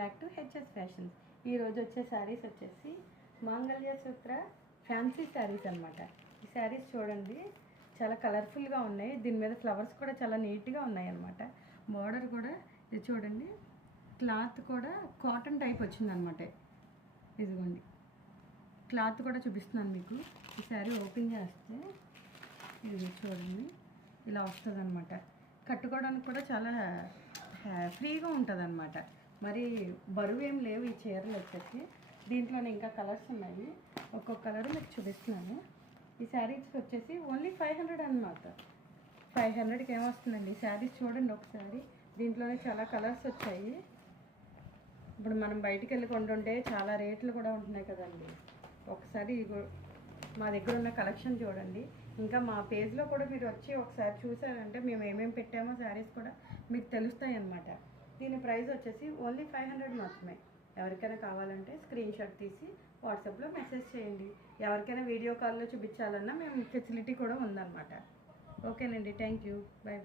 Back to HS fashions. ఈరోజు వచ్చే శారీస్ వచ్చేసి మాంగళ్య సూత్ర ఫ్యాన్సీ శారీస్ అనమాట. ఈ శారీస్ చూడండి, చాలా కలర్ఫుల్గా ఉన్నాయి. దీని మీద ఫ్లవర్స్ కూడా చాలా నీట్గా ఉన్నాయి అనమాట. బార్డర్ కూడా ఇది చూడండి, క్లాత్ కూడా కాటన్ టైప్ వచ్చిందనమాట. ఇదిగోండి, క్లాత్ కూడా చూపిస్తున్నాను మీకు. ఈ శారీ ఓపెన్ చేస్తే ఇది చూడండి, ఇలా వస్తుంది అనమాట. కట్టుకోవడానికి కూడా చాలా ఫ్రీగా ఉంటుంది అనమాట. మరి బరువు ఏం లేవు ఈ చీరలు వచ్చేసి. దీంట్లోనే ఇంకా కలర్స్ ఉన్నాయి, ఒక్కొక్క కలర్ మీకు చూపిస్తున్నాను. ఈ శారీస్కి వచ్చేసి ఓన్లీ 500 అనమాట. 500కి ఏమొస్తుందండి. ఈ శారీస్ చూడండి ఒకసారి, దీంట్లోనే చాలా కలర్స్ వచ్చాయి. ఇప్పుడు మనం బయటికి వెళ్ళి కొంటుంటే చాలా రేట్లు కూడా ఉంటున్నాయి కదండి. ఒకసారి మా దగ్గర ఉన్న కలెక్షన్ చూడండి. ఇంకా మా పేజ్లో కూడా మీరు వచ్చి ఒకసారి చూసారంటే మేము ఏమేమి పెట్టామో శారీస్ కూడా మీకు తెలుస్తాయి అన్నమాట. దీని ప్రైస్ వచ్చేసి ఓన్లీ 500 మాత్రమే. ఎవరికైనా కావాలంటే స్క్రీన్ షాట్ తీసి వాట్సాప్లో మెసేజ్ చేయండి. ఎవరికైనా వీడియో కాల్లో చూపించాలన్నా మేము ఫెసిలిటీ కూడా ఉందన్నమాట. ఓకేనండి, థ్యాంక్ యూ, బై బై.